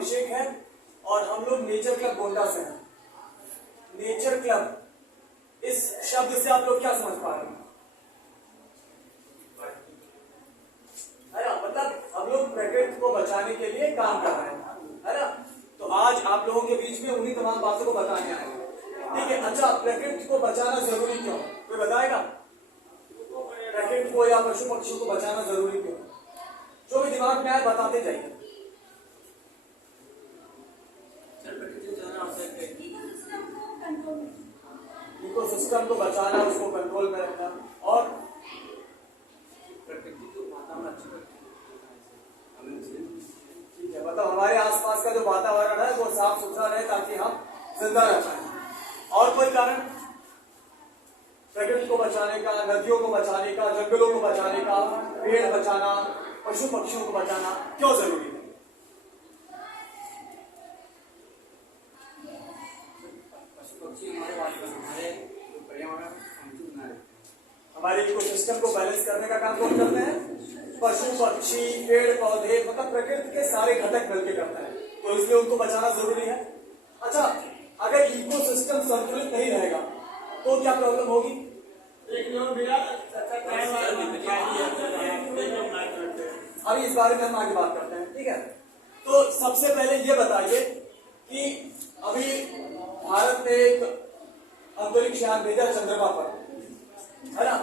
अभिषेक है और हम लोग नेचर क्लब गोंडा से हैं। नेचर क्लब, इस शब्द से आप लोग क्या समझ पा रहे हैं? है ना, मतलब हम लोग प्रकृति को बचाने के लिए काम कर रहे हैं, है ना। तो आज आप लोगों के बीच में उन्हीं तमाम बातों को बताने आए हैं, ठीक है। अच्छा, प्रकृति को बचाना जरूरी क्यों? कोई बताएगा? प्रकृति को या पशु पक्षियों को बचाना जरूरी क्यों? जो भी दिमाग में आए बताते जाइए। इकोसिस्टम को बचाना, उसको कंट्रोल में रखना, और प्रकृति को वातावरण अच्छा रखना, ठीक है। मतलब हमारे आसपास का जो वातावरण है वो साफ सुथरा रहे ताकि हम जिंदा रह पाए। और कोई कारण? प्रकृति को बचाने का, नदियों को बचाने का, जंगलों को बचाने का, पेड़ बचाना, पशु पक्षियों को बचाना क्यों जरूरी है? हमारे इकोसिस्टम को बैलेंस करने का काम कौन करते हैं? पशु पक्षी, पेड़ पौधे, मतलब प्रकृति के सारे घटक मिलकर करते हैं, तो इसलिए उनको बचाना जरूरी है। अच्छा, अगर इकोसिस्टम संतुलित नहीं रहेगा तो क्या प्रॉब्लम होगी? अभी इस बारे में हम आगे बात करते हैं, ठीक है। तो सबसे पहले ये बताइए कि अभी भारत ने एक अंतरिक्ष यान भेजा चंद्रमा पर, है ना।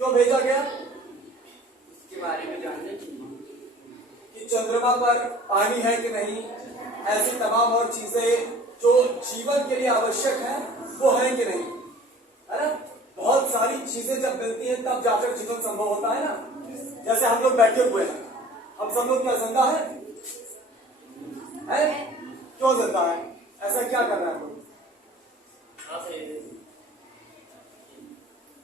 क्यों भेजा गया? इसके बारे में जानने कि चंद्रमा पर पानी है कि नहीं, ऐसी तमाम और चीजें जो जीवन के लिए आवश्यक है वो है कि नहीं, है ना। बहुत सारी चीजें जब मिलती हैं तब जाकर जीवन संभव होता है ना। जैसे हम लोग बैठे हुए हैं, हम सब लोग क्या जिंदा है? क्यों जिंदा है? ऐसा क्या कर रहे हैं हम लोग?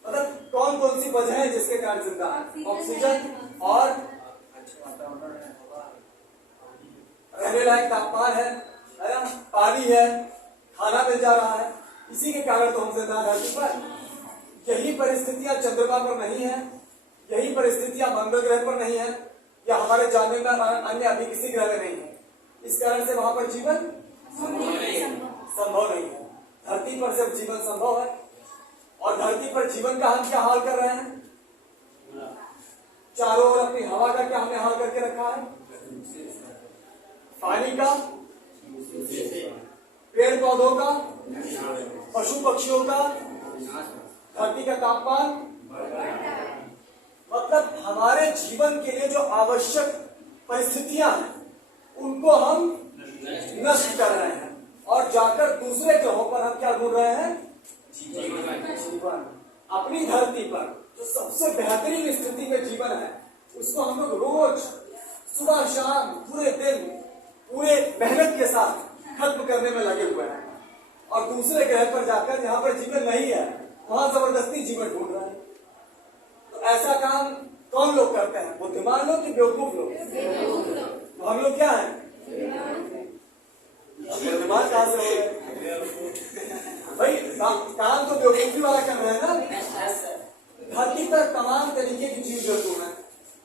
मतलब कौन कौन सी वजह है जिसके कारण जिंदा है? ऑक्सीजन और रहने लायक तापमान है ना, पानी है, खाना मिल जा रहा है, इसी के कारण तो हम जिंदा हैं धरती पर। यही परिस्थितियां चंद्रमा पर नहीं है, यही परिस्थितियां मंगल ग्रह पर नहीं है, या हमारे जानने में अन्य अभी किसी ग्रह में नहीं है। इस कारण से वहां पर जीवन संभव नहीं है। धरती पर सिर्फ जीवन संभव है। और धरती पर जीवन का हम क्या हाल कर रहे हैं? चारों ओर अपनी हवा का क्या हमने हाल करके रखा है? पानी का, पेड़ पौधों का, पशु पक्षियों का, धरती का तापमान, मतलब हमारे जीवन के लिए जो आवश्यक परिस्थितियां हैं उनको हम नष्ट कर रहे हैं, और जाकर दूसरे ग्रहों पर हम क्या ढूंढ रहे हैं? जीवन। अपनी धरती पर जो सबसे बेहतरीन स्थिति में जीवन है उसको हम लोग रोज सुबह शाम पूरे दिन पूरे मेहनत के साथ खत्म करने में लगे हुए हैं, और दूसरे ग्रह पर जाकर जहां पर जीवन नहीं है वहां जबरदस्ती जीवन ढूंढ रहे हैं। तो ऐसा काम कौन लोग करते हैं? बुद्धिमान लोग कि बेवकूफ लोग? हम लोग क्या है? बुद्धिमान कहां से हो गए भाई? काम तो बेवकूफी वाला कर रहे हैं ना। धरती पर तमाम तरीके की जीव जंतु हैं,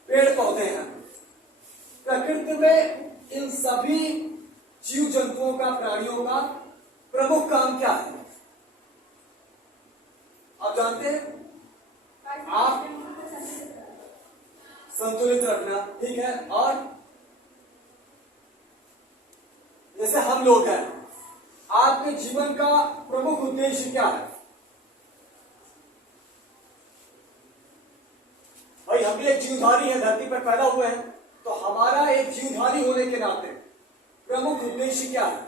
पेड़ पौधे हैं। प्रकृति में इन सभी जीव जंतुओं का, प्राणियों का प्रमुख काम क्या है? आप जानते हैं? आप संतुलित रखना, ठीक है। और जैसे हम लोग हैं, आपके जीवन का प्रमुख उद्देश्य क्या है? भाई हम भी एक जीवधारी है, धरती पर पैदा हुए हैं, तो हमारा एक जीवधारी होने के नाते प्रमुख उद्देश्य क्या है?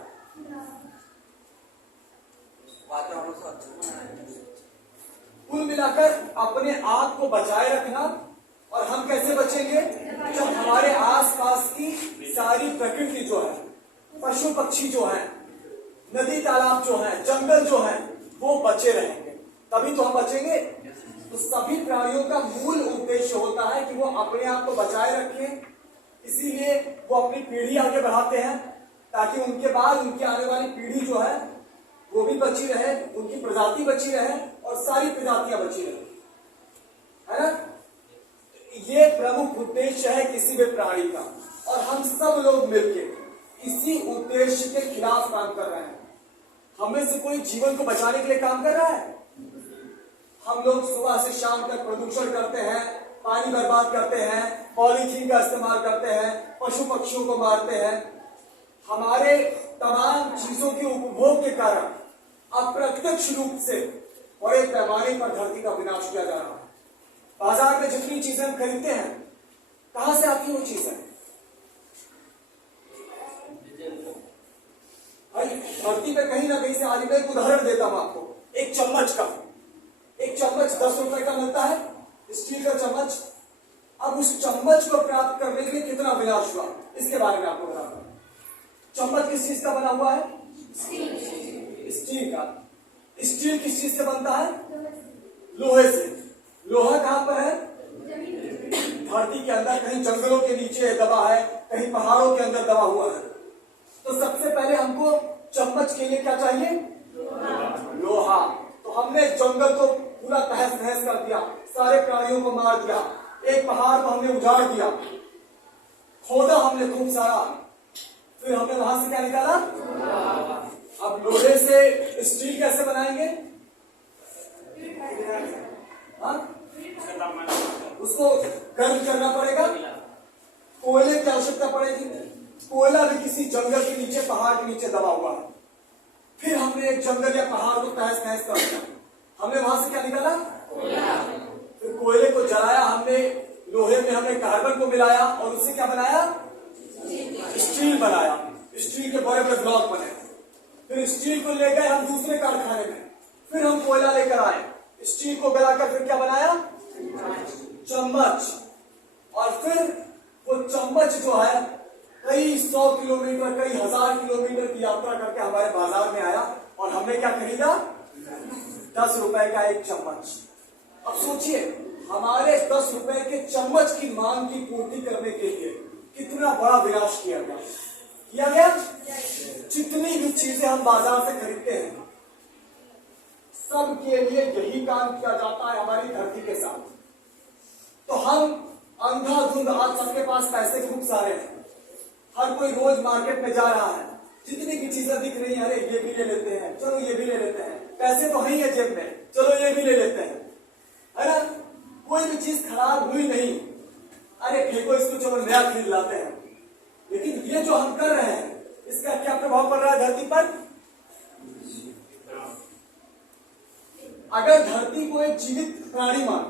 कुल मिलाकर अपने आप को बचाए रखना। और हम कैसे बचेंगे? जब हमारे आसपास की सारी प्रकृति जो है, पशु पक्षी जो है, नदी तालाब जो है, जंगल जो है, वो बचे रहेंगे, तभी तो हम बचेंगे। तो सभी प्राणियों का मूल उद्देश्य होता है कि वो अपने आप को बचाए रखें, इसीलिए वो अपनी पीढ़ी आगे बढ़ाते हैं ताकि उनके बाद उनकी आने वाली पीढ़ी जो है वो भी बची रहे, उनकी प्रजाति बची रहे और सारी प्रजातियां बची रहे, है ना। ये प्रमुख उद्देश्य है किसी भी प्राणी का। और हम सब लोग मिलकर किसी उद्देश्य के खिलाफ काम कर रहे हैं। हमें से कोई जीवन को बचाने के लिए काम कर रहा है? हम लोग सुबह से शाम तक प्रदूषण करते हैं, पानी बर्बाद करते हैं, पॉलीथीन का इस्तेमाल करते हैं, पशु पक्षियों को मारते हैं। हमारे तमाम चीजों के उपभोग के कारण अप्रत्यक्ष रूप से बड़े पैमाने पर धरती का विनाश किया जा रहा है। बाजार में जितनी चीजें हम खरीदते हैं, कहां से आती है वो चीजें? भाई धरती पे कहीं ना कहीं से। आज मैं एक उदाहरण देता हूं आपको, एक चम्मच का। एक चम्मच 10 रुपए का मिलता है, स्टील का चम्मच। अब उस चम्मच को प्राप्त करने के लिए कितना विनाश हुआ, इसके बारे में आपको बताता हूं। चम्मच किस चीज का बना हुआ है? स्टील का। स्टील किस चीज से बनता है? लोहे से। लोहा कहां पर है? धरती के अंदर, कहीं जंगलों के नीचे दबा है, कहीं पहाड़ों के अंदर दबा हुआ है। तो सबसे पहले हमको चम्मच के लिए क्या चाहिए? लोहा। तो हमने जंगल को पूरा तहस नहस कर दिया, सारे प्राणियों को मार दिया, एक पहाड़ को हमने उजाड़ दिया, खोदा हमने खूब सारा, फिर हमने वहां से क्या निकाला? अब लोहे से स्टील कैसे बनाएंगे? हाँ? उसको गर्म करना पड़ेगा, कोयले की आवश्यकता पड़ेगी। कोयला भी किसी जंगल के नीचे, पहाड़ के नीचे दबा हुआ है। फिर हमने एक जंगल या पहाड़ को तहस नहस कर दिया, हमने वहां से क्या निकाला? फिर कोयले को जलाया हमने, लोहे में हमने कार्बन को मिलाया और उससे क्या बनाया? स्टील बनाया। स्टील के बड़े बड़े ब्लॉक बने। फिर स्टील को ले गए हम दूसरे कारखाने में, फिर हम कोयला लेकर आए, स्टील को गलाकर फिर क्या बनाया? चम्मच। और फिर वो चम्मच जो है कई 100 किलोमीटर, कई 1000 किलोमीटर की यात्रा करके हमारे बाजार में आया और हमने क्या खरीदा? 10 रुपए का एक चम्मच। अब सोचिए, हमारे 10 रुपए के चम्मच की मांग की पूर्ति करने के लिए कितना बड़ा विनाश किया गया। जितनी भी चीजें हम बाजार से खरीदते हैं, सब के लिए यही काम किया जाता है हमारी धरती के साथ। तो हम अंधाधुंध, आज सबके पास पैसे खूब सारे हैं, हर कोई रोज मार्केट में जा रहा है, जितनी भी चीजें दिख रही हैं, अरे ये भी ले लेते हैं, चलो ये भी ले लेते हैं, पैसे तो नहीं है जेब में, चलो ये भी ले लेते हैं, है ना? कोई भी चीज खराब हुई नहीं, अरे फेंको इसको, चलो नया खरीद लाते हैं। लेकिन ये जो हम कर रहे हैं, इसका क्या प्रभाव पड़ रहा है धरती पर? अगर धरती को एक जीवित प्राणी मान,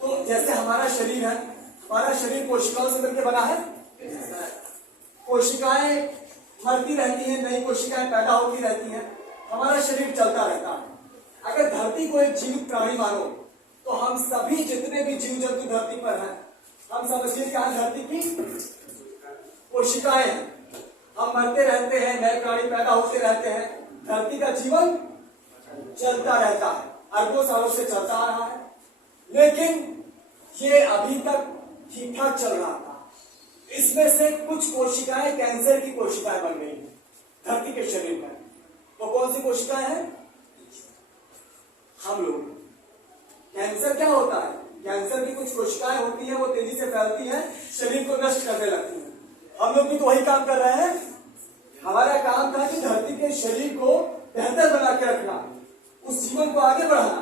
तो जैसे हमारा शरीर है, हमारा शरीर कोशिकाओं से मिलकर बना है। कोशिकाएं मरती रहती हैं, नई कोशिकाएं पैदा होती रहती हैं, हमारा शरीर चलता रहता है। अगर धरती को एक जीवित प्राणी मानो, तो हम सभी जितने भी जीव जंतु धरती पर हैं, हम समझिए क्या धरती की कोशिकाएं हैं। हम मरते रहते हैं, नए प्राणी पैदा होते रहते हैं, धरती का जीवन चलता रहता है, अरबों सालों से चलता आ रहा है। लेकिन ये अभी तक ठीक ठाक चल रहा था। इसमें से कुछ कोशिकाएं कैंसर की कोशिकाएं बन गई धरती के शरीर में। तो कौन सी कोशिकाएं हैं? हम लोग। कैंसर क्या होता है? कैंसर की कुछ कोशिकाएं होती हैं, वो तेजी से फैलती हैं, शरीर को नष्ट करने लगती हैं। हम लोग भी तो वही काम कर रहे हैं। हमारा काम था कि धरती के शरीर को बेहतर बना के रखना, उस जीवन को आगे बढ़ाना,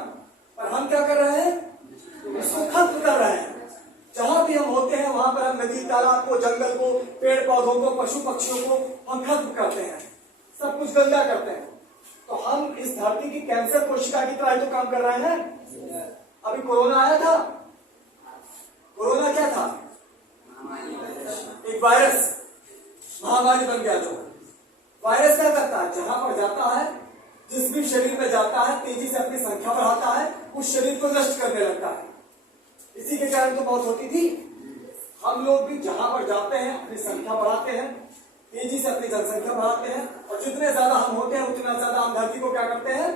पर हम क्या कर रहे हैं? इसको खत्म कर रहे हैं। जहां भी हम होते हैं वहां पर हम नदी, तालाब को, जंगल को, पेड़ पौधों को, पशु पक्षियों को हम खत्म करते हैं, सब कुछ गंदा करते हैं। तो हम इस धरती की कैंसर कोशिका की तरह तो काम कर रहे हैं। अभी कोरोना आया था। कोरोना क्या था? एक वायरस, महामारी बन गया। जो वायरस क्या करता है? जहां पर जाता है, जिस भी शरीर में जाता है, तेजी से अपनी संख्या बढ़ाता है, उस शरीर को नष्ट करने लगता है। इसी के कारण तो मौत होती थी। हम लोग भी जहां पर जाते हैं अपनी संख्या बढ़ाते हैं, तेजी से अपनी जनसंख्या बढ़ाते हैं, और जितने ज्यादा हम होते हैं उतना ज्यादा हम धरती को क्या करते हैं?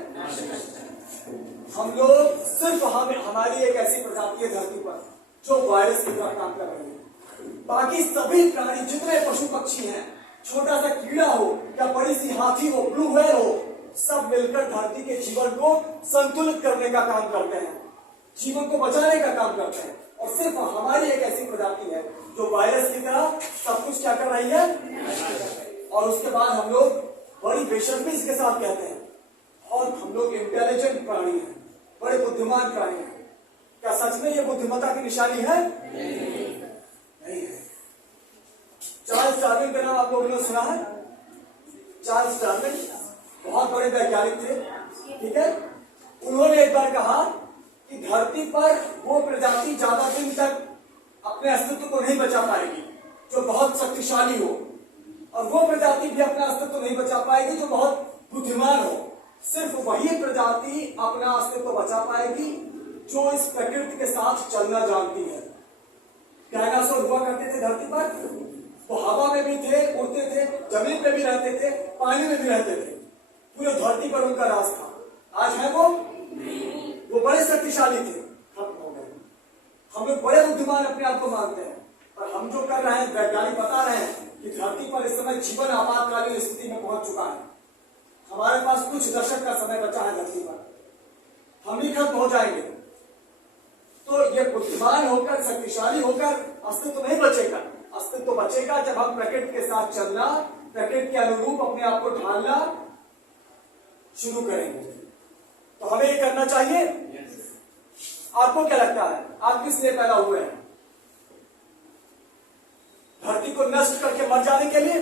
हम लोग सिर्फ हमारी एक ऐसी प्रजाति है धरती पर जो वायरस की तरह काम कर रही है। बाकी सभी प्राणी, जितने पशु पक्षी हैं, छोटा सा कीड़ा हो या बड़ी सी हाथी हो, ब्लू व्हेल हो, सब मिलकर धरती के जीवन को संतुलित करने का काम करते हैं, जीवन को बचाने का काम करते हैं। और सिर्फ हमारी एक ऐसी प्रजाति है जो वायरस की तरह सब कुछ क्या कर रही है। और उसके बाद हम लोग बड़ी बेशर्मी के साथ कहते हैं और हम लोग इंटेलिजेंट प्राणी हैं, बड़े बुद्धिमान प्राणी हैं। क्या सच में ये बुद्धिमत्ता की निशानी है? नहीं है। चार्ल्स डार्विन का नाम आप लोगों ने सुना है? चार्ल्स डार्विन बहुत बड़े वैज्ञानिक थे, ठीक है। उन्होंने एक बार कहा कि धरती पर वो प्रजाति ज्यादा दिन तक अपने अस्तित्व को नहीं बचा पाएगी जो बहुत शक्तिशाली हो, और वो प्रजाति भी अपना अस्तित्व नहीं बचा पाएगी जो बहुत बुद्धिमान हो। सिर्फ वही प्रजाति अपना अस्तित्व बचा पाएगी जो इस प्रकृति के साथ चलना जानती है। डायनासोर हुआ करते थे धरती पर, वो हवा में भी थे, उड़ते थे, जमीन पे भी रहते थे, पानी में भी रहते थे, पूरे धरती पर उनका राज था। आज है वो बड़े शक्तिशाली थे, खत्म हो गए। हम लोग बड़े बुद्धिमान अपने आप को मानते हैं, पर हम जो कर रहे हैं, वैज्ञानिक बता रहे हैं कि धरती पर इस समय जीवन आपातकालीन स्थिति में पहुंच चुका है। हमारे पास कुछ दशक का समय बचा है धरती पर, हम ही खत्म हो जाएंगे। तो ये बुद्धिमान होकर, शक्तिशाली होकर अस्तित्व नहीं बचेगा। अस्तित्व बचेगा जब हम प्रकृति के साथ चलना, प्रकृति के अनुरूप अपने आप को ढालना शुरू करेंगे। तो हमें ये करना चाहिए। आपको क्या लगता है, आप किस लिए पैदा हुए हैं? धरती को नष्ट करके मर जाने के लिए?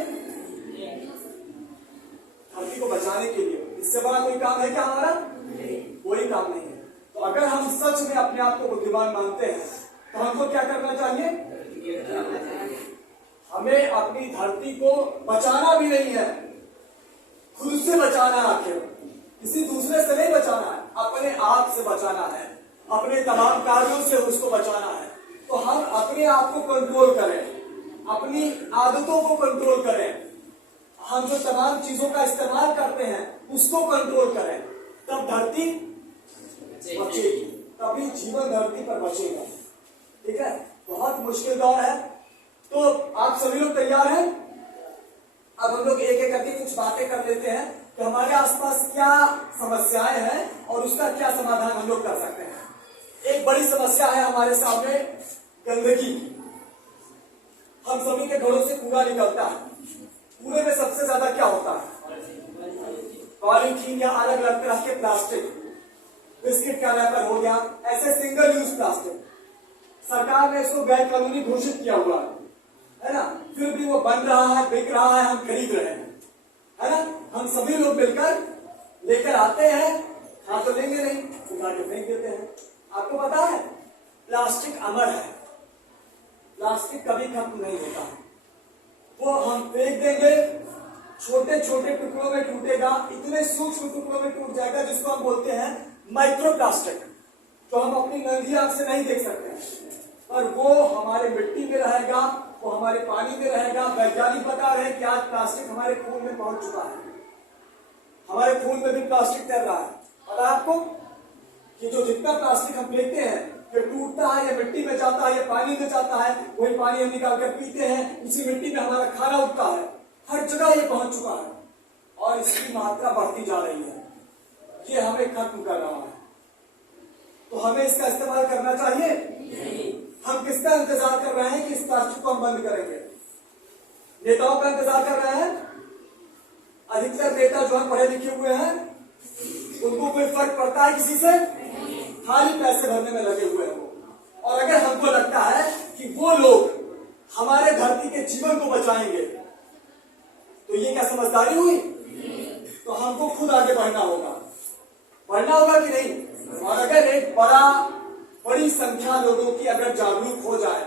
धरती को बचाने के लिए। इससे बड़ा कोई काम है क्या हमारा? कोई काम नहीं है। तो अगर हम सच में अपने आप को बुद्धिमान मानते हैं तो हमको क्या करना चाहिए? हमें अपनी धरती को बचाना भी नहीं है, खुद से बचाना है। आखिर किसी दूसरे से नहीं बचाना है, अपने आप से बचाना है, अपने तमाम कार्यों से उसको बचाना है। तो हम अपने आप को कंट्रोल करें, अपनी आदतों को कंट्रोल करें, हम जो तमाम चीजों का इस्तेमाल करते हैं उसको कंट्रोल करें, तब धरती बचेगी, तभी जीवन धरती पर बचेगा। ठीक है, बहुत मुश्किल दौर है। तो आप सभी लोग तैयार हैं? अब हम लोग एक एक करके कुछ बातें कर लेते हैं कि हमारे आसपास क्या समस्याएं हैं और उसका क्या समाधान हम लोग कर सकते हैं। एक बड़ी समस्या है हमारे सामने, गंदगी। हम सभी के घरों से कूड़ा निकलता है। कूड़े में सबसे ज्यादा क्या होता है? पॉलीथीन या अलग अलग तरह के प्लास्टिक, बिस्किट का रैपर हो गया, ऐसे सिंगल यूज प्लास्टिक। सरकार ने इसको गैर कानूनी घोषित किया हुआ है ना, फिर भी वो बन रहा है, बिक रहा है, हम खरीद रहे हैं, है ना। हम सभी लोग मिलकर लेकर आते हैं, खा तो लेंगे नहीं, उठा के फेंक देते हैं। आपको पता है प्लास्टिक अमर है, प्लास्टिक कभी खत्म नहीं होता है। वो हम फेंक देंगे, छोटे छोटे टुकड़ों में टूटेगा, इतने सूक्ष्म टुकड़ों में टूट जाएगा जिसको हम बोलते हैं माइक्रो प्लास्टिक, जो हम अपनी नंगी आंख से नहीं देख सकते हैं, पर वो हमारे मिट्टी में रहेगा, वो हमारे पानी में रहेगा। वैज्ञानिक बता रहे हैं कि आज प्लास्टिक हमारे खून में पहुंच चुका है, हमारे खून में भी प्लास्टिक तैर रहा है। पता है आपको कि जो जितना प्लास्टिक हम फेंकते हैं, ये टूटता है, ये मिट्टी में जाता है, ये पानी में जाता है, वही पानी हम निकाल कर पीते हैं, उसी मिट्टी में हमारा खाना उगता है, हर जगह ये पहुंच चुका है और इसकी मात्रा बढ़ती जा रही है। ये हमें खत्म कर रहा है। तो हमें इसका इस्तेमाल करना चाहिए? हम किसका इंतजार कर रहे हैं कि इस प्लास्टिक को हम बंद करेंगे? नेताओं का इंतजार कर रहे हैं। अधिकतर नेता जो है पढ़े लिखे हुए हैं, उनको कोई फर्क पड़ता है किसी से? खाली पैसे भरने में लगे हुए हैं वो। और अगर हमको लगता है कि वो लोग हमारे धरती के जीवन को बचाएंगे, तो ये क्या समझदारी हुई? तो हमको खुद आगे बढ़ना होगा कि नहीं? और अगर एक बड़ी संख्या लोगों की अगर जागरूक हो जाए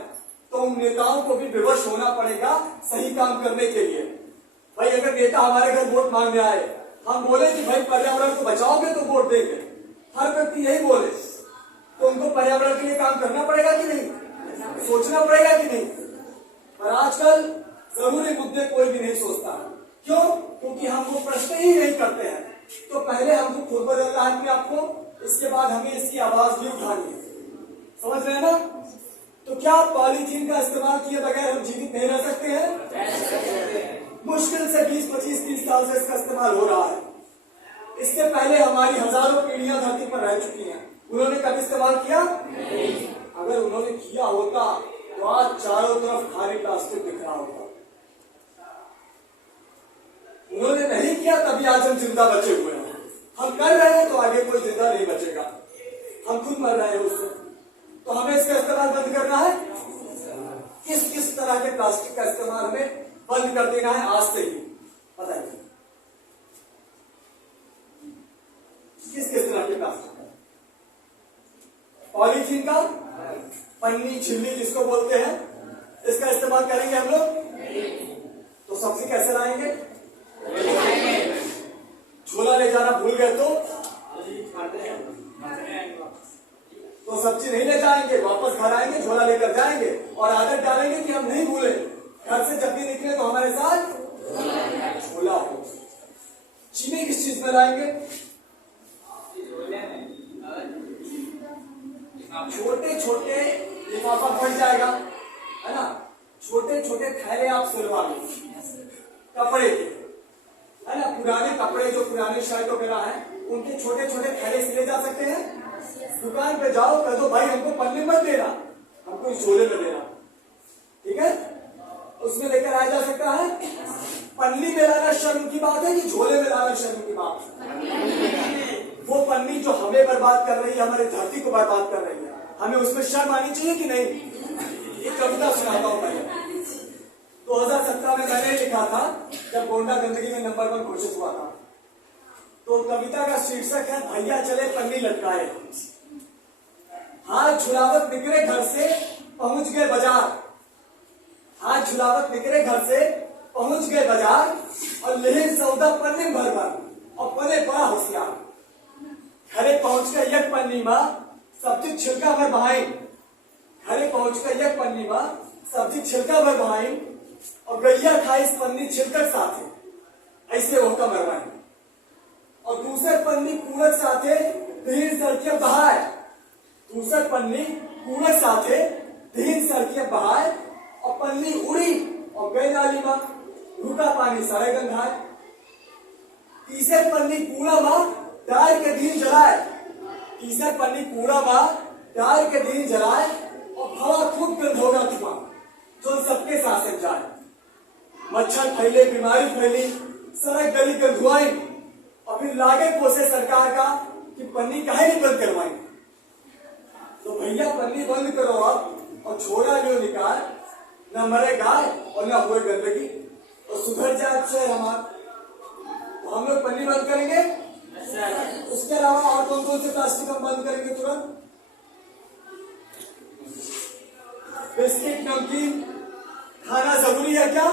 तो उन नेताओं को भी विवश होना पड़ेगा सही काम करने के लिए। भाई अगर नेता हमारे घर वोट मांगने आए, हम बोले कि भाई पर्यावरण को बचाओगे तो वोट देंगे, हर व्यक्ति यही बोले, तो उनको पर्यावरण के लिए काम करना पड़ेगा कि नहीं, सोचना पड़ेगा कि नहीं? पर आजकल जरूरी मुद्दे कोई भी नहीं सोचता। क्यों? क्योंकि हम वो प्रश्न ही नहीं करते हैं। तो पहले हमको खुद बदलना है अपने आप को, इसके बाद हमें इसकी आवाज भी उठानी है। समझ रहे हैं ना? तो क्या पॉलीथीन का इस्तेमाल किए बगैर हम जीवित नहीं रह सकते हैं? मुश्किल से 20, 25, 30 साल से इसका इस्तेमाल हो रहा है। इससे पहले हमारी हजारों पीढ़ियां धरती पर रह चुकी हैं, उन्होंने कभी इस्तेमाल किया? अगर उन्होंने किया होता तो आज चारों तरफ खाली प्लास्टिक दिख रहा होता। उन्होंने नहीं किया तभी आज हम जिंदा बचे हुए हैं। हम कर रहे हैं तो आगे कोई जिंदा नहीं बचेगा, हम खुद मर रहे हैं उससे। तो हमें इसका इस्तेमाल बंद करना है। किस किस तरह के प्लास्टिक का इस्तेमाल हमें बंद कर देना है आज से ही, बताइए किस किस तरह के प्लास्टिक का? पॉलीथीन का, पन्नी छिल्ली जिसको बोलते हैं, इसका इस्तेमाल करेंगे हम लोग। तो सब्जी कैसे लाएंगे? झोला ले जाना भूल गए तो सब्जी नहीं ले जाएंगे, वापस घर आएंगे झोला लेकर जाएंगे और आदत डालेंगे कि हम नहीं भूले, घर से जब भी निकले तो हमारे साथ झोला हो। चीनी किस चीज में लाएंगे? छोटे छोटे लिफाफा फट जाएगा, है ना, छोटे छोटे थैले आप सिलवा लो कपड़े के, है ना, पुराने कपड़े जो पुराने शर्ट वगैरह है उनके छोटे छोटे थैले सिले जा सकते हैं। दुकान पे जाओ, कह दो भाई हमको पन्नी मत देना, हमको इस झोले में देना, ठीक है, उसमें लेकर आया जा सकता है। पन्नी में लाना शर्म की बात है कि झोले में लाना शर्म की बात है? वो पन्नी जो हमें बर्बाद कर रही है, हमारी धरती को बर्बाद कर रही है, हमें उसमें शर्म आनी चाहिए कि नहीं? ये कविता सुनाता हूं मैं। 2017 में मैंने लिखा था जब गोंडा गंदगी में नंबर 1 घोषित हुआ था। तो कविता का शीर्षक है भैया चले पन्नी लटकाए, हाथ झुलावत निकले घर से पहुंच गए बाजार, हाथ झुलावत निकले घर से पहुंच गए बाजार और ले सौदा पन्नी भर भर और बने बड़ा होशियार। घरे पहुंच कर एक पन्नी में सब्जी छिलका भर बहाई, घरे पहुंच कर एक पन्नी में सब्जी छिलका भर बहाई और गैया खाई इस पन्नी छिलकर साथे ऐसे होकर मरवाए और दूसरे पन्नी कूड़क साथे दीन सड़कियां बहाए, दूसरे पन्नी कूड़क साथे दीन सड़कियां बहाए और पन्नी उड़ी और गई नाली में, रुका पानी सड़े गंधाए। तीसरे पन्नी कूड़ा में डाल के दीन जलाए, तीसरे पन्नी कूड़ा में डाल के दीन जलाए और हवा खूब गंध होगा धुआं जो सबके साथ जाए। मच्छर फैले, बीमारी फैली, सड़क गली गंधुआई और फिर लागे कोसे सरकार का कि पन्नी काहे नहीं बंद करवाई। तो भैया पन्नी बंद करो अब और छोड़ा जो निकाल, न मरे गाय और न हुए गंदगी और सुधर जाए अच्छे हमारा। तो हम लोग पन्नी बंद करेंगे। उसके अलावा और कौन कौन से प्लास्टिक हम बंद करेंगे तुरंत? बिस्किट, नमकीन खाना जरूरी है क्या?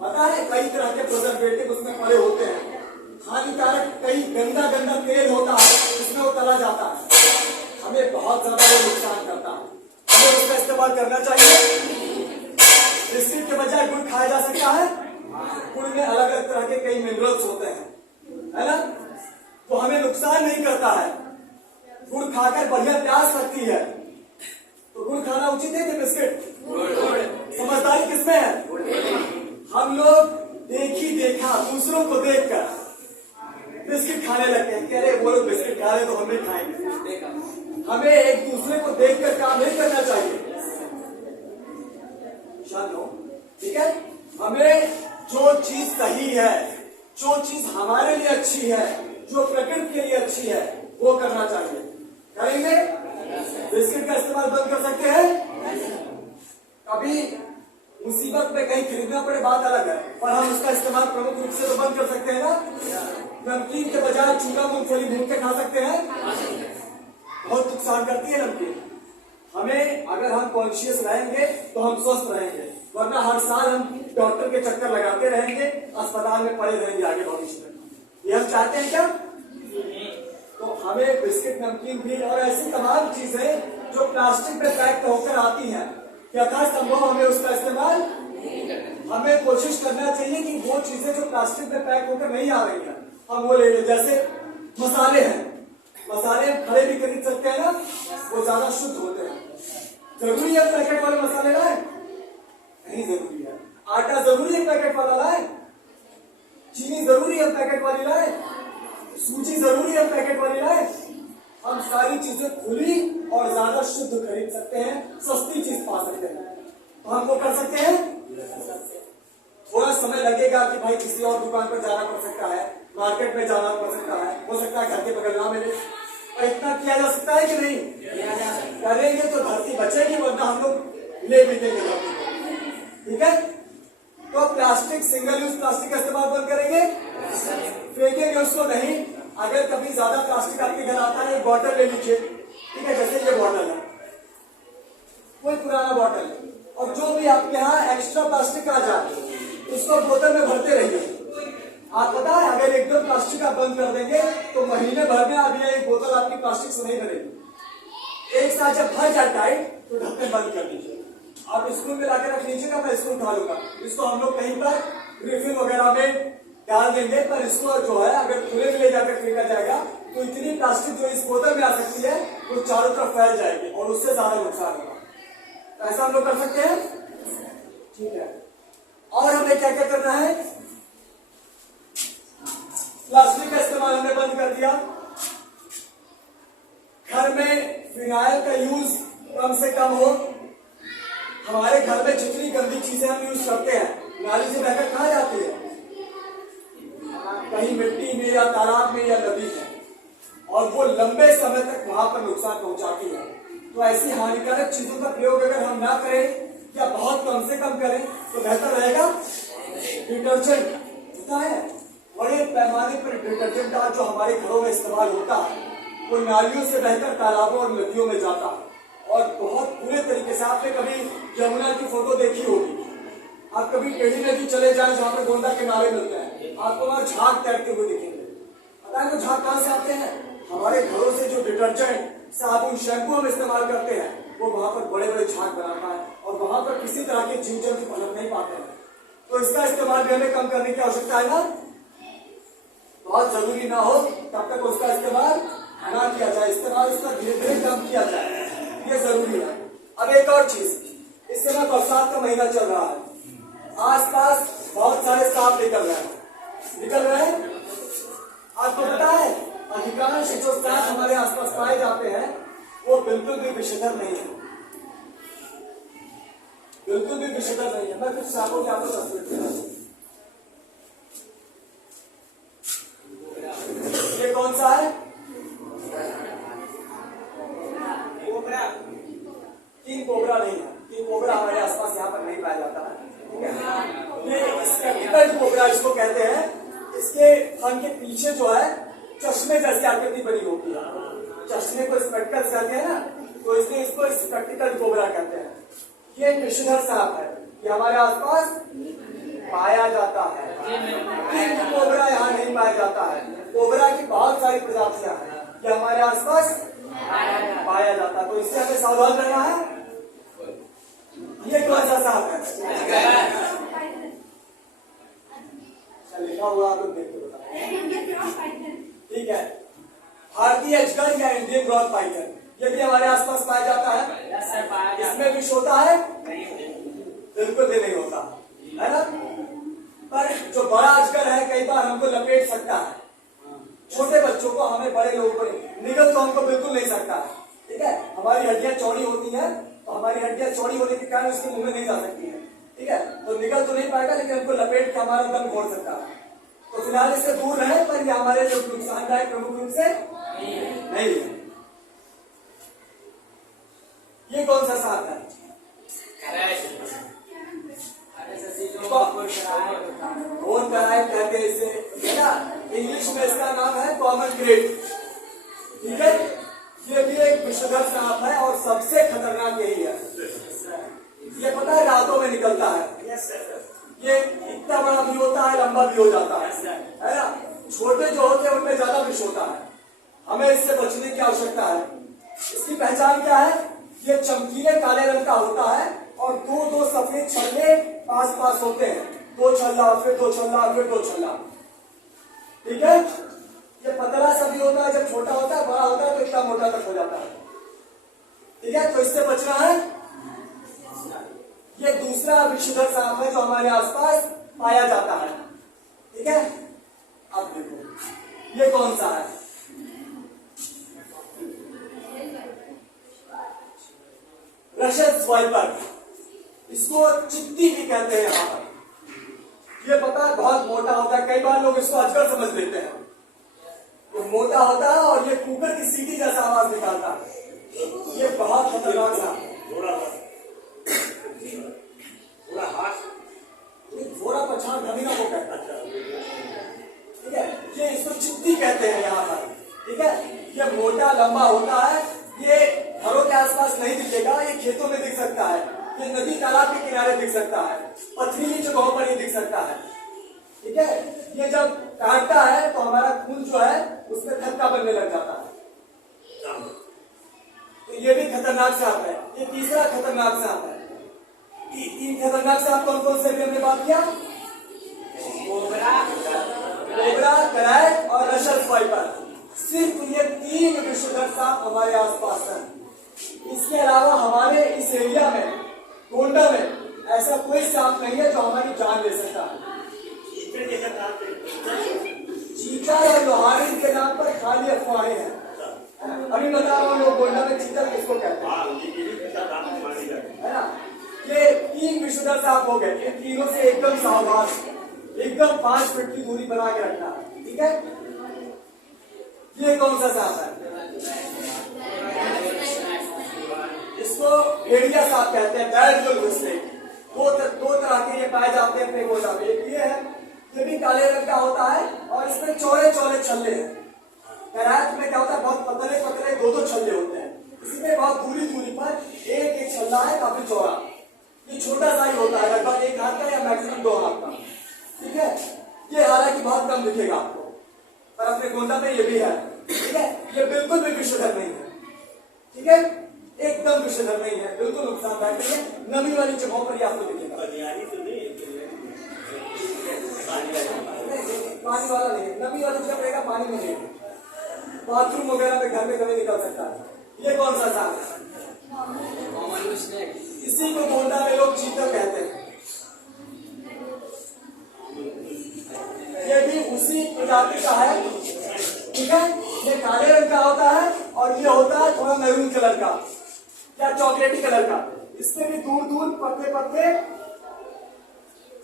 पता है कई तरह के प्रिजर्वेटिव उसमें पड़े होते हैं, हानिकारक, कई गंदा गंदा तेल होता है उसमें वो तला जाता है, हमें बहुत ज्यादा वो नुकसान करता है, हमें उसका इस्तेमाल करना चाहिए। बिस्किट के बजाय गुड़ खाया जा सकता है, गुड़ में अलग अलग तरह के कई मिनरल्स होते हैं, है ना, तो हमें नुकसान नहीं करता है। गुड़ खाकर बढ़िया प्यास लगती है, तो गुड़ खाना उचित है कि बिस्किट? समझदारी किसमें है? हम लोग देखी देखा दूसरों को देखकर बिस्किट खाने लगते हैं कि अरे वो लोग बिस्किट खा रहे तो हम भी खाएंगे। हमें एक दूसरे को देखकर काम नहीं करना चाहिए। शांत हो, ठीक है? हमें जो चीज सही है, जो चीज हमारे लिए अच्छी है, जो प्रकृति के लिए अच्छी है, वो करना चाहिए। करेंगे? बिस्किट का इस्तेमाल बंद कर सकते हैं। कभी मुसीबत में कहीं खरीदना पड़े बात अलग है, पर हम उसका इस्तेमाल प्रमुख रूप से तो बंद कर सकते हैं ना। नमकीन के बजाय चूड़ा मूंगफली भून के खा सकते हैं, बहुत नुकसान करती है नमकीन। हमें अगर हम कॉन्शियस रहेंगे तो हम स्वस्थ रहेंगे, वरना हर साल हम डॉक्टर के चक्कर लगाते रहेंगे, अस्पताल में पड़े रहेंगे आगे भविष्य में। ये हम चाहते हैं क्या? तो हमें बिस्किट, नमकीन भी और ऐसी तमाम चीजें जो प्लास्टिक में पैक होकर आती हैं, यथासंभव हमें उसका इस्तेमाल, हमें कोशिश करना चाहिए कि वो चीजें जो प्लास्टिक में पैक होकर नहीं आ रही है हम वो ले लें। जैसे मसाले हैं, मसाले हम खड़े भी खरीद सकते हैं ना, वो ज्यादा शुद्ध होते हैं। जरूरी है पैकेट वाले मसाले लाए? नहीं जरूरी है। आटा जरूरी है पैकेट वाला लाए? चीनी जरूरी है पैकेट वाली लाए? सूजी जरूरी है पैकेट वाली लाए? हम सारी चीजें खुली और ज्यादा शुद्ध खरीद सकते हैं, सस्ती चीज पा सकते हैं। तो हम वो कर सकते हैं। थोड़ा समय लगेगा कि भाई किसी और दुकान पर जाना पड़ सकता है, मार्केट में जाना पड़ सकता है, हो सकता है घर के बगल ना मिले, और इतना किया जा सकता है कि नहीं? करेंगे तो धरती बचेगी, वरना हम लोग ले भी देंगे धरती। ठीक है, तो प्लास्टिक, सिंगल यूज प्लास्टिक का इस्तेमाल बंद करेंगे, फेंकेंगे उसको नहीं। अगर कभी ज्यादा प्लास्टिक आपके घर आता है, एक बॉटल ले लीजिए, ठीक है, जैसे ये बॉटल है, कोई पुराना बॉटल, और जो भी आपके यहाँ एक्स्ट्रा प्लास्टिक आ जाए उसको बोतल में भरते रहिए। आप पता है, अगर एकदम प्लास्टिक आप बंद कर देंगे तो महीने भर में अब ये एक बोतल आपकी प्लास्टिक से नहीं भरेगी। एक साथ जब भर जाए टाइट तो ढक्कन बंद कर दीजिए। आप स्कूल में लाकर रख लीजिएगा, मैं इसको उठा लूंगा, इसको हम लोग कहीं पर रिफिल वगैरह में डाल देंगे, पर इसको जो है अगर खुले में ले जाकर फेंका जाएगा तो इतनी प्लास्टिक जो इस बोतल में आ सकती है वो चारों तरफ फैल जाएगी और उससे ज्यादा नुकसान होगा। ऐसा हम लोग कर सकते हैं। ठीक है, और हमें क्या क्या करना है? प्लास्टिक का इस्तेमाल हमने बंद कर दिया। घर में फिनाइल का यूज कम से कम हो। हमारे घर में जितनी गंदी चीजें हम यूज करते हैं नाली से बहकर कहाँ जाती है? कहीं मिट्टी में या तालाब में या नदी में, और वो लंबे समय तक वहां पर नुकसान पहुंचाती है। तो ऐसी हानिकारक चीजों का प्रयोग अगर हम ना करें या बहुत कम से कम करें तो बेहतर रहेगा। डिटर्जेंट होता है, बड़े पैमाने पर डिटर्जेंट का जो हमारे घरों में इस्तेमाल होता है वो नालियों से बहकर तालाबों और नदियों में जाता है, और बहुत पूरे तरीके से। आपने कभी यमुना की फोटो देखी होगी, आप कभी टेढ़ी नदी चले जाएं जहां पर गोंदा के नाले मिलते हैं, आपको वहां झाग तैरते हुए दिखेंगे। पता है वो झाग कहां से आते हैं? हमारे घरों से जो डिटर्जेंट, साबुन, शैम्पू हम इस्तेमाल करते हैं वो वहां पर बड़े बड़े झाग बनाता है, और वहां पर किसी तरह के जीव जंतु पनप नहीं पाते हैं। तो इसका इस्तेमाल भी हमें कम करने की आवश्यकता है ना। बहुत जरूरी ना हो तब तक उसका इस्तेमाल ना किया जाए, इस्तेमाल उसका धीरे धीरे कम किया जाए, ये जरूरी है। अब एक और चीज, इस समय बरसात का महीना चल रहा है, आसपास बहुत सारे सांप निकल रहे हैं। आपको पता है अधिकांश जो सांप हमारे आसपास पाए जाते हैं वो बिल्कुल भी विषधर नहीं है, बिल्कुल भी विषधर नहीं है। मैं कुछ सांपों की आपको तस्वीर दे रहा हूं। ये कौन सा है? कोबरा। किंग कोबरा नहीं है, किंग कोबरा हमारे आसपास यहाँ पर नहीं पाया जाता है। ये स्पेक्टिकल कोबरा इसको कहते हैं। इसके फन के पीछे जो है चश्मे जैसी आकृति बनी होती है, चश्मे को स्पेक्टिकल्स कहते हैं ना, तो इसलिए इसको स्पेक्टिकल कोबरा कहते हैं। ये विषधर सांप है, ये हमारे आसपास पाया जाता है। किंग कोबरा यहाँ नहीं पाया जाता है। कोबरा की बहुत सारी प्रजातियां हैं, ये हमारे आसपास पाया जाता है, तो इससे हमें सावधान रहना है। ये कौन सा सांप है? लिखा हुआ आप लोग देख के बताओ। ठीक है, भारतीय अजगर या इंडियन ग्रॉथ पाइथन, ये भी हमारे आसपास पाया जाता है। इसमें विष होता है? बिल्कुल भी नहीं होता है ना। पर जो बड़ा अजगर है कई बार हमको लपेट सकता है, छोटे बच्चों को, हमें बड़े लोगों को निगल तो हमको बिल्कुल नहीं सकता है। ठीक है, हमारी हड्डियां चौड़ी होती हैं, तो हमारी हड्डियां चौड़ी होने के कारण उसके मुंह में नहीं जा सकती है। ठीक है, तो निगल तो नहीं पाएगा, लेकिन हमको लपेट के हमारा दम घोड़ सकता है। तो फिलहाल इससे दूर रहे, पर ये हमारे जो नुकसानदायक प्रमुख रूप से नहीं है। ये कौन सा सांप है? कौन कराए कहते हैं इसे, है ना। इंग्लिश में इसका नाम है कॉमन ग्रेट। ठीक है, ये भी एक विषधर सांप है और सबसे खतरनाक यही है। ये पता है रातों में निकलता है। ये इतना बड़ा भी होता है, लंबा भी हो जाता है ना। छोटे जो होते हैं उनमें ज्यादा विष होता है, हमें इससे बचने की आवश्यकता है। इसकी पहचान क्या है? ये चमकीले काले रंग का होता है और दो दो सफेद छल्ले पास पास होते हैं, दो छल्ला फिर दो छल्ला फिर दो छल्ला। ठीक है, ये पतला सा भी होता है, जब छोटा होता है, बड़ा होता है तो इतना मोटा तक हो जाता है। ठीक है, तो इससे बचना है। ये दूसरा विषधर सांप है जो हमारे आसपास पाया जाता है। ठीक है, अब देखो ये कौन सा है? रशियन स्वाइपर, इसको चित्ती भी कहते हैं यहाँ पर। ये पता है बहुत मोटा होता है, कई बार लोग इसको अजगर समझ लेते हैं। तो मोटा होता है और ये कुकर की सीटी जैसा आवाज निकालता है। ये बहुत खतरनाक सा घोड़ा पछाड़ धमीना को कहता है, ठीक है। ये इसको चित्ती कहते हैं यहाँ पर, ठीक है। ये मोटा लंबा होता है, ये घरों के आसपास नहीं दिखेगा, ये खेतों में दिख सकता है, ये नदी तालाब के किनारे दिख सकता है, पथरीली जगहों पर ये दिख सकता है, ठीक है। ये जब काटता है तो हमारा खून जो है उसमें थक्का बनने लग जाता है। तो ये भी खतरनाक सांप है। ये तीसरा खतरनाक सांप है। तीन खतरनाक सांप कौन कौन से हमने बात किया? कोबरा, करैट और रशियन स्वाइपर। सिर्फ ये 3 विषधर सांप हमारे आसपास हैं। इसके अलावा हमारे इस एरिया में, गोंडा में ऐसा कोई सांप नहीं है जो हमारी जान ले सकता है। चीता और लोहारी के नाम पर खाली अफवाहें हैं। अभी बता रहा हूँ लोग गोंडा में चीता किसको कहते हैं, है ना। ये 3 विषधर सांप हो गए। ये तीनों से एकदम सावधान, एकदम 5 फीट की दूरी बना के रखना है, ठीक है। ये कौन सा सांप है? इसको भेड़िया सांप कहते हैं, बैड वुल्फ स्नेक। दो तरह के ये पाए जाते हैं अपने गोंडा में। एक ये है, ये भी काले रंग का होता है और इसमें चौड़े चौड़े छल्ले हैं। करैट में क्या होता है, बहुत पतले पतले 2-2 छल्ले होते हैं। इसमें बहुत दूरी दूरी पर एक छल्ला है, काफी चौड़ा। ये छोटा सा ही होता है, लगभग 1 हाथ का या मैक्सिमम 2 हाथ का, ठीक है। ये हालांकि बहुत कम दिखेगा आपको, पर अपने गोंडा में ये भी है, ठीक है। ये बिल्कुल भी विषधर नहीं है, ठीक है। एकदम विषधर नहीं है, बिल्कुल नुकसानदायक नहीं है। नमी वाली जगहों पर ये आपको दिखेगा। पानी वाला नहीं है, नमी वाली जगह रहेगा, पानी में नहीं है। बाथरूम वगैरह में घर में कभी निकल सकता है। ये कौन सा सांप है? इसी को गोंडा में लोग चीता कहते हैं। ये भी उसी प्रजाति का है, ठीक है। ये काले रंग का होता है और ये होता है थोड़ा मैरून कलर का या चॉकलेटी कलर का। इसमें भी दूर दूर पतले पतले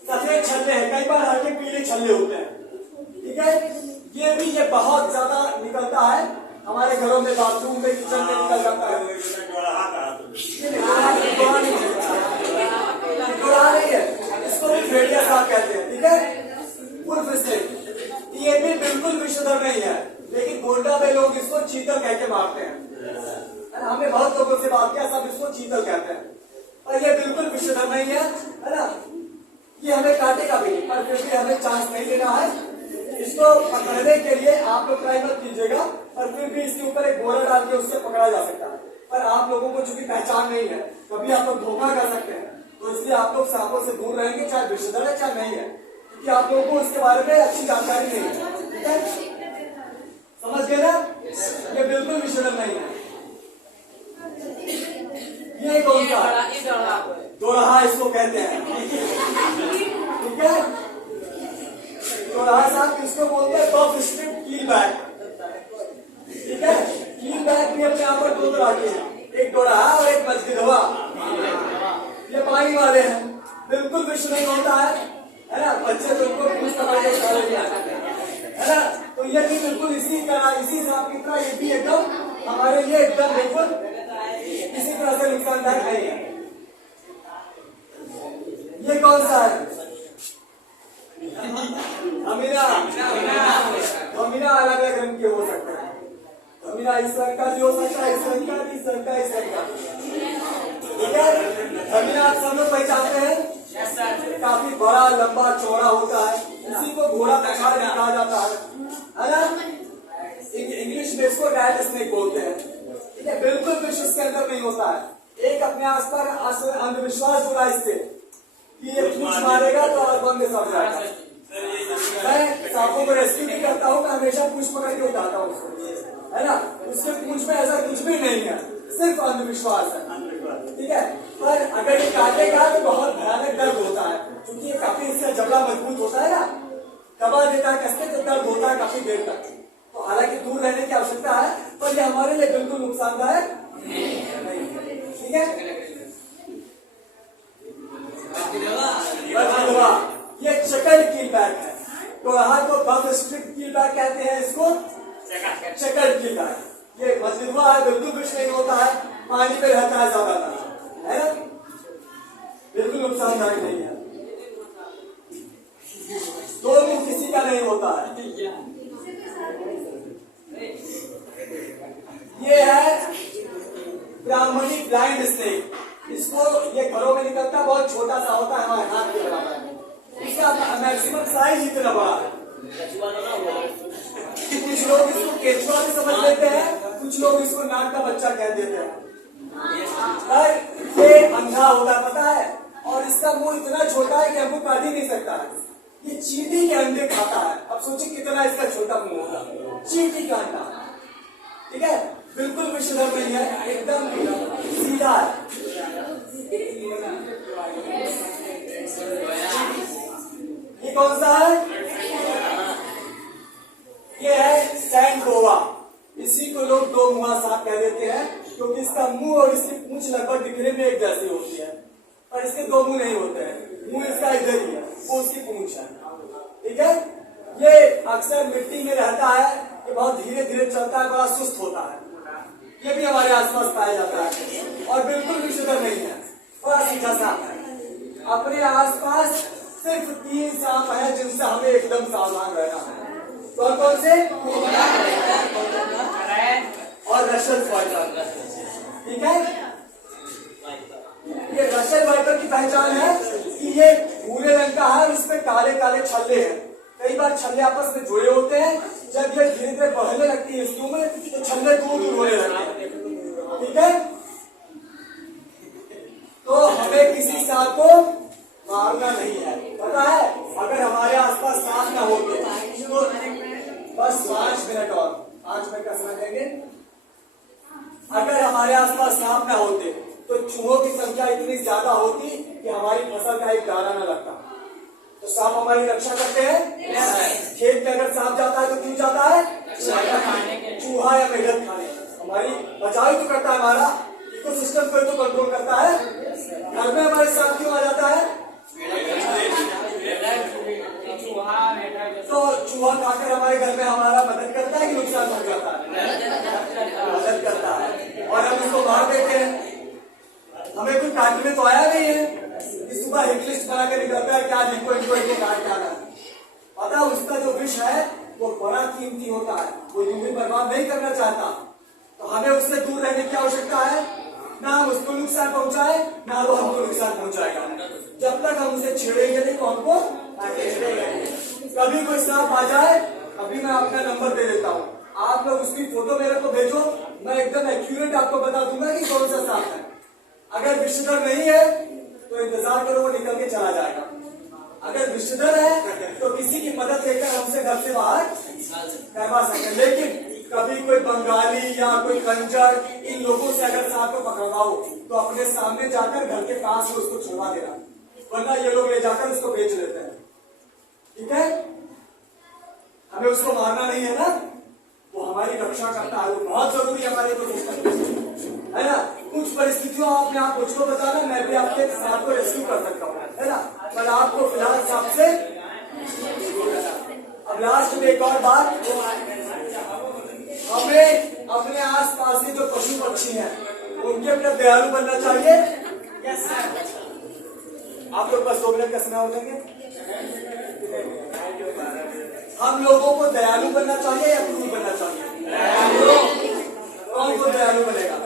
सफेद छल्ले हैं, कई बार हल्के पीले छल्ले होते हैं, ठीक है। ये बहुत ज्यादा निकलता है हमारे घरों में, बाथरूम में, किचन में निकल जाता है। नहीं है, इसको भी भेड़िया सांप कहते हैं, ठीक है। वुल्फ स्नेक, ये भी बिल्कुल विषधर नहीं है, लेकिन गोंडा में लोग इसको चीतल कह के मारते हैं। हमने बहुत लोगों से बात किया, सब इसको चीतल कहते हैं, और ये बिल्कुल विषधर नहीं है ना। ये हमें काटेगा भी, पर फिर भी हमें चांस नहीं देना है। इसको पकड़ने के लिए आप लोग ट्राई मत कीजिएगा, पर फिर भी इसके ऊपर एक बोरा डाल के उससे पकड़ा जा सकता है। पर आप लोगों को चूंकि पहचान नहीं है, कभी आप लोग धोखा कर सकते हैं, तो इसलिए आप लोग सांपों से दूर रहेंगे, चाहे विषधर है चाहे नहीं है, क्योंकि आप लोगों को इसके बारे में अच्छी जानकारी नहीं है, ठीक है। समझ गए ना? ये बिल्कुल विषधर नहीं है। ये कौन सा? दोरहा इसको कहते हैं, ठीक है। दोरहा सांप किसको बोलते हैं? बफ स्ट्रिप कील बैक, ठीक है। कील बैक भी अपने यहाँ पर 2 तरह के हैं, एक दोरहा और एक मजगिदवा। ये पानी वाले हैं, बिल्कुल विष नहीं होता है ना। बच्चे तो उनको पूछ पकड़ के खा लेते हैं, है ना। तो ये भी बिल्कुल इसी सांप की तरह ये भी एकदम हमारे लिए एकदम बिल्कुल किसी तरह से नुकसानदायक नहीं है। ये कौन सा है? अमीना। अमीना अलग अलग रंग के हो सकते हैं। अमीना इस रंग का भी हो सकता है, इस रंग का भी, इस रंग का, इस रंग का, ठीक है। अमीना आप सब लोग पहचानते हैं, काफी बड़ा लंबा चौड़ा होता है, उसी को घोड़ा पछाड़ कहा जाता है ना। इंग्लिश में इसको रैट स्नेक बोलते हैं, ठीक है। बिल्कुल विष इसके अंदर नहीं होता है। एक अपने आस पर अंधविश्वास जुड़ा इससे कि ये पूछ मारेगा तो बंद सब जाएगा। मैं सांपों को रेस्क्यू भी करता हूँ, मैं हमेशा पूछ पकड़ के उठाता हूँ उसको, है ना। उसके पूछ में ऐसा कुछ भी नहीं है, सिर्फ अंधविश्वास है, ठीक है। पर अगर ये काटेगा तो बहुत भयानक दर्द होता है, क्योंकि ये काफी इसका जबड़ा मजबूत होता है ना, दबा देता है कसके, तो दर्द होता है काफी देर तक। तो हालांकि दूर रहने की आवश्यकता है, पर ये हमारे लिए बिल्कुल नुकसानदायक नहीं है, ठीक है। बैक है। तो यहाँ को बफ स्ट्रिप कील बैक कहते हैं, इसको चेकर्ड कील बैक। ये मजबूत है, बिल्कुल विष नहीं होता है, पानी पे रहता है ज्यादातर, है ना, बिल्कुल नुकसानदायक नहीं है। दो मुंह किसी का नहीं होता है। ये है ब्राह्मणी ब्लाइंड स्नेक। इसको ये घरों में निकलता है, बहुत छोटा सा होता है, हमारे हाथ के बराबर। इसका मैक्सिमम साइज इतना बड़ा है कि कुछ लोग इसको केचुआ भी समझ लेते हैं, कुछ लोग इसको नाक का बच्चा कह देते हैं। ये अंधा होता है, पता है, और इसका मुंह इतना छोटा है कि हमको काट ही नहीं सकता है। ये चींटी के अंडे खाता है। अब सोचिए कितना इसका छोटा मुंह होगा, चींटी का अंडा, ठीक है, बिल्कुल विषधर नहीं है, एकदम सीधा है। ये कौन सा है? ये है सैंड बोआ। इसी को लोग दो मुंहा सांप कह देते हैं, क्योंकि इसका मुंह और इसकी पूंछ लगभग दिखने में एक जैसी होती है, पर इसके दो मुंह नहीं होते हैं। मुंह इसका इधर ही है, वो उसकी पूंछ है, ठीक है। ये अक्सर मिट्टी में रहता है, ये बहुत धीरे धीरे चलता है, बड़ा सुस्त होता है। ये भी हमारे आसपास पाया जाता है और बिल्कुल विषधर नहीं है, बड़ा सीधा सांप है। अपने आसपास सिर्फ 3 सांप है जिनसे हमें एकदम सावधान रहना है। कौन कौन से? और रशियन वाइपर, ठीक है। ये रशियन वाइपर की पहचान है कि ये भूरे रंग का है और इसमें काले काले छल्ले हैं। कई बार छल्ले आपस में जुड़े होते हैं, जब ये धीरे धीरे बढ़ने लगती है इसको में, तो छल्ले दूर दूर होने लगते हैं, ठीक है। तो हमें किसी सांप को मारना नहीं है, पता है। अगर हमारे आसपास सांप ना होते तो बस 5 मिनट और 5 मिनट का समय देंगे। अगर हमारे आसपास सांप ना होते तो चूहों की संख्या इतनी ज्यादा होती कि हमारी फसल का एक दाना न लगता। तो सांप हमारी रक्षा करते हैं। खेत में अगर सांप जाता है तो क्यों जाता है? चूहा या मेढक खाने। हमारी बचाव तो करता है, हमारा इकोसिस्टम को तो कंट्रोल करता है। घर में हमारे सांप क्यों आ जाता है? तो चूहा खाकर हमारे घर में हमारा मदद करता है कि नुकसान पहुंचाता है? मदद करता है, और हम उसको मार देते हैं। हमें कोई काटने तो आया नहीं है कि सुबह हिट लिस्ट बना के निकलता है क्या इनको इनको इनको काट जाना है। पता उसका जो विष है वो बड़ा कीमती होता है, वो यूं ही बर्बाद नहीं करना चाहता। तो हमें उससे दूर रहने की आवश्यकता है, ना हम उसको नुकसान पहुंचाए ना वो हमको नुकसान पहुंचाएगा। जब तक हम उसे छेड़ेंगे नहीं तो हमको कभी कोई सांप आ जाए, अभी मैं अपना नंबर दे देता हूँ, आप लोग उसकी फोटो मेरे को भेजो, मैं एकदम एक्यूरेट आपको बता दूंगा कि कौन सा सांप है। अगर विषधर नहीं है तो इंतजार करो, वो निकल के चला जाएगा। अगर विषधर है तो किसी की मदद लेकर हमसे घर से बाहर करवा सकते। लेकिन कभी कोई बंगाली या कोई कंजर इन लोगों से अगर सांप को पकड़वाओ तो अपने सामने जाकर घर के पास में उसको छुड़वा देना, वरना ये लोग ले जाकर उसको बेच लेते हैं, ठीक है। हमें उसको मारना नहीं है ना, वो हमारी रक्षा करता है, वो बहुत जरूरी है हमारे को, है ना। कुछ परिस्थितियों आपने आप मुझको बताना, मैं भी आपके साथ को रेस्क्यू कर सकता हूँ, है ना, पर आपको फिलहाल सबसे। अब लास्ट में एक और बात, हमें अपने आसपास के जो पशु पक्षी हैं उनके प्रति दयालु बनना चाहिए। आप लोग बस 2 मिनट का समय हो देंगे। हम लोगों को दयालु बनना चाहिए या क्रूर बनना चाहिए? कौन को दयालु बनेगा?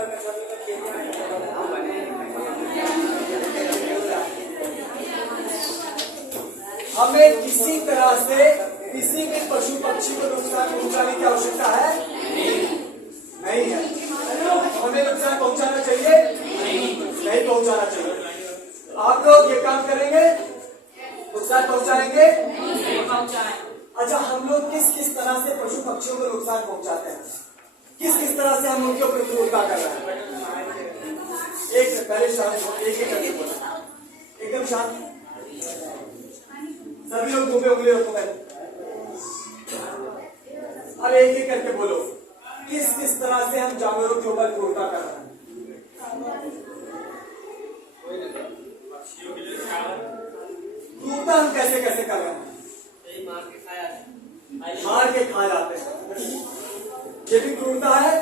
हमें किसी तरह से किसी भी पशु पक्षी को नुकसान पहुंचाने की आवश्यकता है नहीं है। हमें नुकसान पहुंचाना चाहिए नहीं पहुंचाना चाहिए। आप लोग ये काम करेंगे, नुकसान पहुंचाएंगे नहीं पहुंचाएं। अच्छा, हम लोग किस किस तरह से पशु पक्षियों को नुकसान पहुंचाते हैं, किस किस तरह से हम उनके ऊपर क्रूरता कर रहे हैं? एक से पहले शांत, एक एक करके बोला, एकदम शांत, सभी लोग मुंह पे उंगली रखो पहले। अब एक एक करके बोलो, किस किस तरह से हम जानवरों के ऊपर क्रूरता कर रहे हैं? क्रूरता हम कैसे कैसे कर रहे हैं? मार के खा जाते हैं। ये भी क्रूरता है।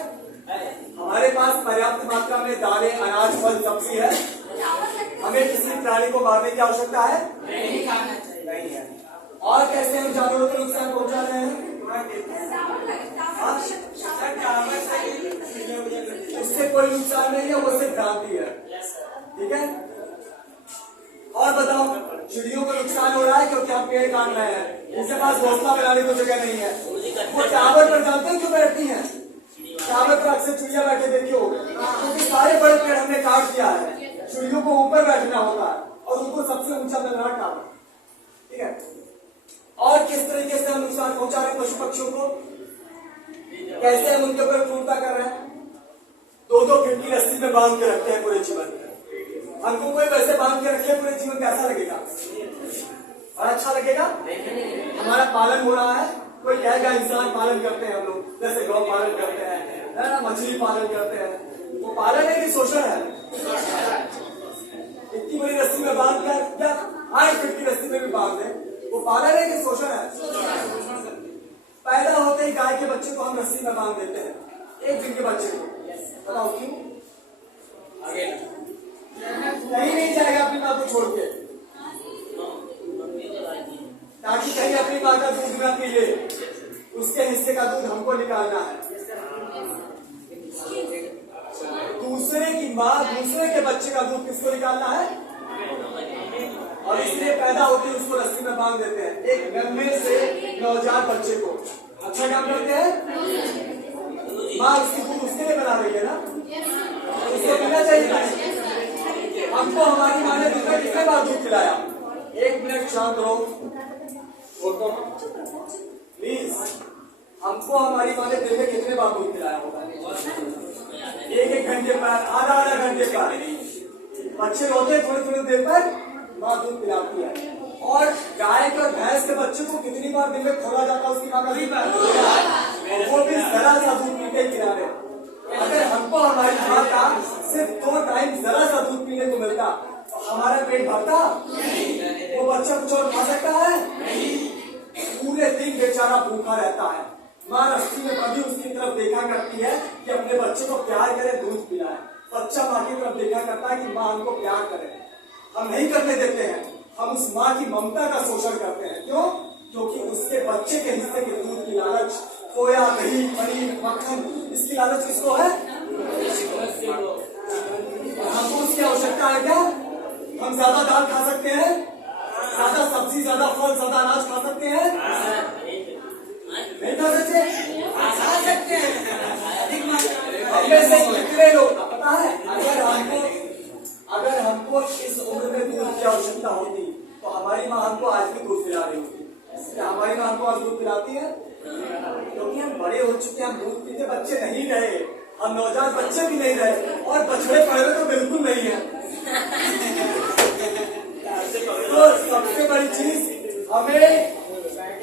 हमारे पास पर्याप्त मात्रा में दालें, अनाज, फल, सब्जी है, हमें किसी प्राणी को मारने की आवश्यकता है नहीं है। और कैसे हम जानवरों को नुकसान पहुंचा रहे हैं? उससे कोई नुकसान नहीं है, वो सिर्फ भ्रांति है। ठीक है। और बताओ, चिड़ियों को नुकसान हो रहा है क्योंकि हम पेड़ काट रहे हैं, उनके पास घोंसला बनाने को जगह नहीं है। वो टावर पर जानते हैं क्यों बैठती हैं? टावर पर अक्सर चिड़िया बैठे देखे होंगे, क्योंकि सारे बड़े पेड़ हमने काट दिया है। चिड़ियों को ऊपर बैठना होता है और उनको सबसे ऊंचा मिल रहा टावर। ठीक है। और किस तरीके से हम नुकसान पहुंचा रहे हैं पशु पक्षियों को? कैसे हम उनके ऊपर क्रूरता कर रहे हैं? दो खिड़की रस्सी में बांध के रखते हैं पूरे जीवन। हमको कोई वैसे बांध के रखे पूरे जीवन, कैसा लगेगा? और अच्छा लगेगा? हमारा पालन हो रहा है, कोई कहेगा इंसान पालन करते हैं हम लोग, जैसे गौ पालन करते हैं, मछली पालन करते हैं। वो पालन है कि शोषण है? इतनी बड़ी रस्सी में बांध कर, या 8 फीट की रस्सी में भी बांध दे, वो पालन है कि शोषण है? पैदा होते ही गाय के बच्चे को हम रस्सी में बांध देते हैं, 1 दिन के बच्चे को। बताओ क्यों? कहीं नहीं जाएगा अपनी माँ को छोड़ के, ताकि कहीं अपनी माँ का दूध न पी ले। उसके हिस्से का दूध हमको निकालना है। दूसरे की माँ, दूसरे के बच्चे का दूध किसको निकालना है? और इसलिए पैदा होते ही उसको रस्सी में बांध देते हैं, एक नन्हे से नवजात बच्चे को। अच्छा काम करते हैं। माँ उसकी दूध उसके लिए बना रही है ना, उसको पीना चाहिए। हमको हमारी माँ ने दिन में कितने बार दूध पिलाया? 1 मिनट शांत रहो प्लीज। हमको हमारी माँ ने दिन में कितने बार दूध पिलाया होगा? 1-1 घंटे पर, आधा घंटे पर। बच्चे रोते थोड़ी देर पर माँ दूध पिलाती है। और गाय के और भैंस के बच्चे को कितनी बार दिन में खोला जाता है उसकी माँ का दूध? वो भी जरा सा दूध पीते ही पिला रहे। अगर हमको हमारी माँ का सिर्फ 2 टाइम जरा सा दूध पीने को मिलता तो हमारा पेट भरता? वो बच्चा कुछ और खा सकता है? पूरे दिन बेचारा भूखा रहता है। माँ रस्सी में बंधी उसकी तरफ देखा करती है कि अपने बच्चे को प्यार करे, दूध पिलाए। बच्चा माँ की तरफ देखा करता है कि माँ हमको प्यार करे। हम नहीं करने देते हैं, हम उस माँ की ममता का शोषण करते हैं। क्यों? क्योंकि उसके बच्चे के हिस्से के दूध की लालच, खोया, दही, पनीर, मक्खन, इसकी लालच किसको है? हमको उसकी आवश्यकता है क्या? हम ज्यादा दाल खा सकते हैं, ज्यादा सब्जी, ज्यादा फल, ज्यादा अनाज खा सकते हैं? नहीं खा सकते? हममें से कितने लोग, पता है, अगर हमको इस उम्र में दूध की आवश्यकता होती तो हमारी माँ हमको आज भी दूध पिला रही होती। क्या हमारी माँ हमको आज दूध पिलाती है? क्योंकि हम बड़े हो चुके हैं, हम दूध पीते बच्चे नहीं रहे, हम नवजात बच्चे भी नहीं रहे, और बछड़े पड़े तो बिल्कुल नहीं है। तो सबसे बड़ी चीज, हमें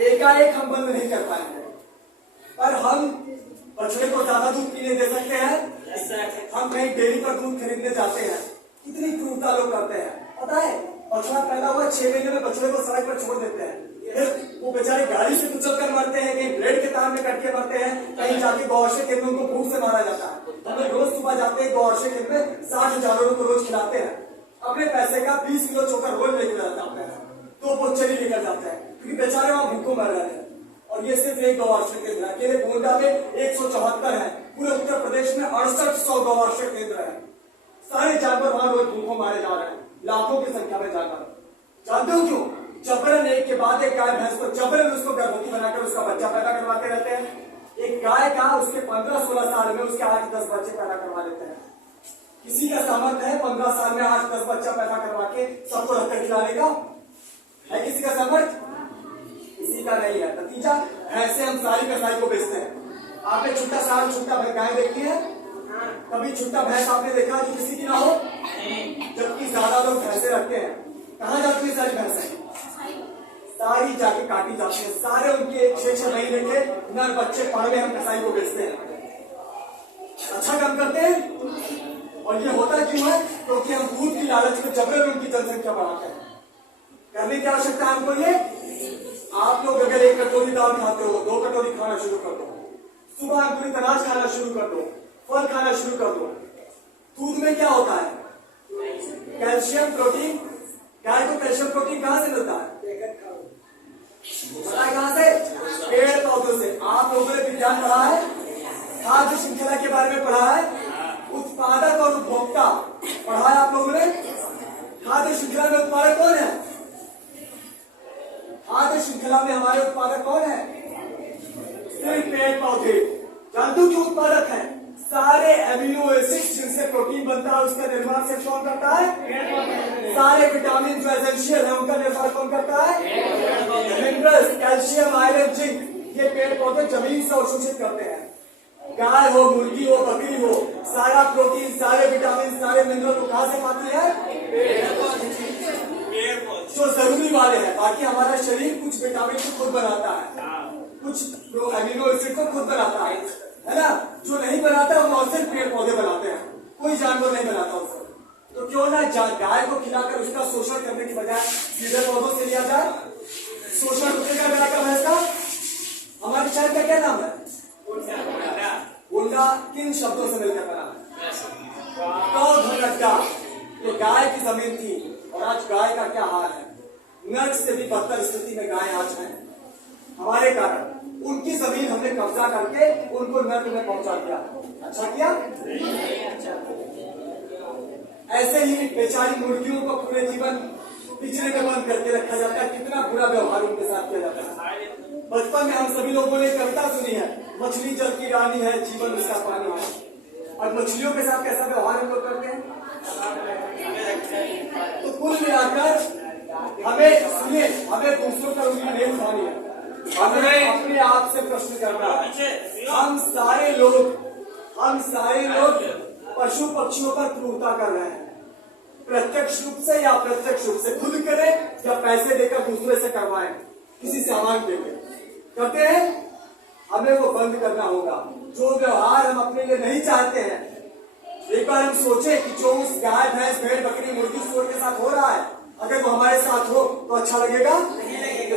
एकाएक हम बंद नहीं कर पाएंगे, पर हम बछड़े को ज्यादा दूध पीने दे सकते हैं। हम कहीं डेयरी पर दूध खरीदने जाते हैं, कितनी क्रूरता लोग करते हैं। पता है, बछड़ा पैदा हुआ 6 महीने में बछड़े को सड़क पर छोड़ देते हैं, फिर वो बेचारे गाड़ी से कुचल कर मरते हैं, कहीं ब्लेड के तार में कट के मरते हैं, कहीं जाके गौरक्षक केंद्र में उनको भूख से मारा जाता है। हम रोज सुबह जाते हैं गौरक्षक केंद्र में, 60 जानवरों को रोज खिलाते हैं। अपने पैसे का 20 किलो चोकर रोज लेकर जाते हैं, 2 बोचरी लेकर जाते हैं, क्योंकि बेचारे वहां भूखों मर रहे हैं। और ये सिर्फ एक गौरक्षक केंद्र है, अकेले गोंडा में 174 है, पूरे उत्तर प्रदेश में 6800 गौरक्षक केंद्र है। सारे जानवर वहां रोज भूखों मारे जा रहे हैं, लाखों की संख्या में जानवर। जानते हो क्यों? जबरन एक के बाद एक गाय भैंस को जबरन उसको गर्भवती बनाकर उसका बच्चा पैदा करवाते रहते हैं। एक गाय का उसके 15-16 साल में उसके 8-10 बच्चे पैदा करवा देते हैं। किसी का सामर्थ्य है 15 साल में 8-10 बच्चा पैदा करवा के सबको रखकर खिलाने का? है किसी का सामर्थ्य? किसी का नहीं है। नतीजा, ऐसे हम सारी कसाई को बेचते हैं। आपने छुट्टा साल छुट्टा गाय देखी है? कभी छुट्टा भैंस आपने देखा जो किसी की ना हो? जबकि ज्यादा लोग भैंसे रखते हैं। कहाँ जाती है सारी भैंसें? सारी जाके काटी जाती है। सारे उनके 6-6 महीने के नर बच्चे पड़े हम कसाई को बेचते हैं। अच्छा काम करते हैं। और ये होता क्यों है? क्योंकि हम दूध की लालच में जबरन उनकी जनसंख्या बढ़ाते हैं। करने की आवश्यकता है हमको ये? आप लोग अगर 1 कटोरी दाल खाते हो, 2 कटोरी खाना शुरू कर दो, सुबह अंकुरित अनाज खाना शुरू कर दो, फल खाना शुरू कर दो। दूध में क्या होता है? Calcium, protein. गाय को कैल्शियम प्रोटीन कहां से मिलता है? कहां से? पेड़ पौधों से। आप लोगों ने विज्ञान पढ़ा है, खाद्य श्रृंखला के बारे में पढ़ा है, उत्पादक और उपभोक्ता पढ़ा है आप लोगों ने। खाद्य श्रृंखला में उत्पादक कौन है? खाद्य श्रृंखला में हमारे उत्पादक कौन है? सिर्फ पेड़ पौधे। जंतु के उत्पादक हैं सारे एमिनो एसिड्स जिनसे प्रोटीन बनता है, उसका निर्माण से कौन करता है? सारे विटामिन जो एसेंशियल है उनका निर्माण कौन करता है? मिनरल्स, कैल्शियम, आयरन, जिंक, ये पेड़ पौधे जमीन से अवशोषित करते हैं। गाय हो, मुर्गी हो, बकरी हो, सारा प्रोटीन, सारे विटामिन, सारे मिनरल को कहां से पाती है? जो जरूरी वाले हैं। बाकी हमारा शरीर कुछ विटामिन को खुद बनाता है, कुछ एमिनो एसिड को खुद बनाता है ना। जो नहीं बनाता वो सिर्फ पेड़ पौधे बनाते हैं, कोई जानवर नहीं बनाता उसको। तो क्यों ना गाय को खिलाकर उसका शोषण करने की बजाय सीधे पौधों से लिया जाए? शोषण रुकेगा गाय का, भैंस का। हमारे शहर का क्या नाम है? उल्टा किन शब्दों से मिलकर बना है? ये गाय की जमीन थी और आज गाय का क्या हाल है? नर्क से भी बदतर स्थिति में गाय आज है हमारे कारण। उनकी जमीन हमने कब्जा करके उनको नर्क में पहुंचा दिया। अच्छा किया? ऐसे ही बेचारी मुर्गियों को पूरे जीवन पिछड़े में बंद करके रखा जाता है। कितना बुरा व्यवहार उनके साथ किया जाता है। बचपन में हम सभी लोगों ने कविता सुनी है, मछली जल की रानी है, जीवन उसका पानी है। और मछलियों के साथ कैसा व्यवहार हम लोग करते हैं? तो कुल मिलाकर हमें सुनिए, हमें दूसरों पर उंगली नहीं उठानी है, हमें अपने आप से प्रश्न करना है। हम सारे लोग पशु पक्षियों पर क्रूरता कर रहे हैं, प्रत्यक्ष रूप से या अप्रत्यक्ष रूप से, खुद करें या पैसे देकर दूसरे से करवाएं, किसी सामान के लिए करते हैं। हमें वो बंद करना होगा। जो व्यवहार हम अपने लिए नहीं चाहते हैं, एक बार हम सोचे कि जो उस गाय, भैंस, भेड़, बकरी, मुर्गी, सूअर के साथ हो रहा है, अगर वो हमारे साथ हो तो अच्छा लगेगा?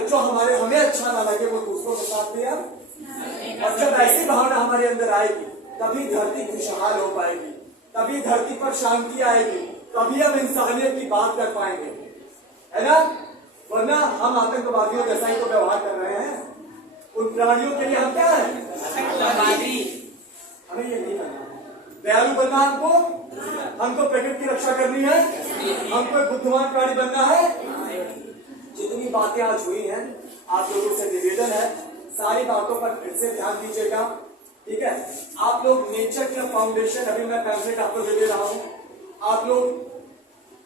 जो हमें अच्छा ना लगे वो दूसरों के साथ भी है। और जब ऐसी भावना हमारे अंदर आएगी तभी धरती खुशहाल हो पाएगी, तभी धरती पर शांति आएगी, तभी हम इंसानियत की बात कर पाएंगे, है ना। वरना हम आतंकवादियों जैसा ही तो व्यवहार कर रहे हैं। उन प्राणियों के लिए हम क्या है? हमें ये नहीं बनना, दयालु बनना हमको प्रकृति की रक्षा करनी है, हमको एक बुद्धिमान प्राणी बनना है। जितनी बातें आज हुई हैं, आप लोगों से निवेदन है सारी बातों पर फिर से ध्यान दीजिएगा, ठीक है। आप लोग नेचर क्लब फाउंडेशन, अभी मैं पैम्फलेट आपको दे रहा हूँ। आप लोग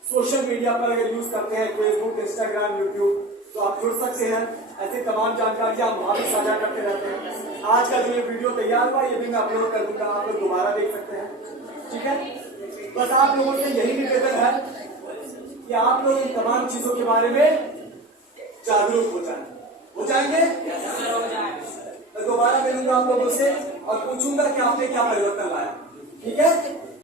सोशल मीडिया पर अगर यूज करते हैं, फेसबुक, इंस्टाग्राम, यूट्यूब, तो आप जुड़ सकते हैं। ऐसी तमाम जानकारियां हम वहां भी साझा करते रहते हैं। आज का जो ये वीडियो तैयार हुआ, ये भी मैं अपलोड कर दूंगा, आप लोग दोबारा देख सकते हैं, ठीक है। बस आप लोगों से यही निवेदन है कि आप लोग इन तमाम चीजों के बारे में जागरूक हो जाएंगे। मैं दोबारा मिलूंगा आप लोगों से और पूछूंगा कि आपने क्या परिवर्तन लाया, ठीक है।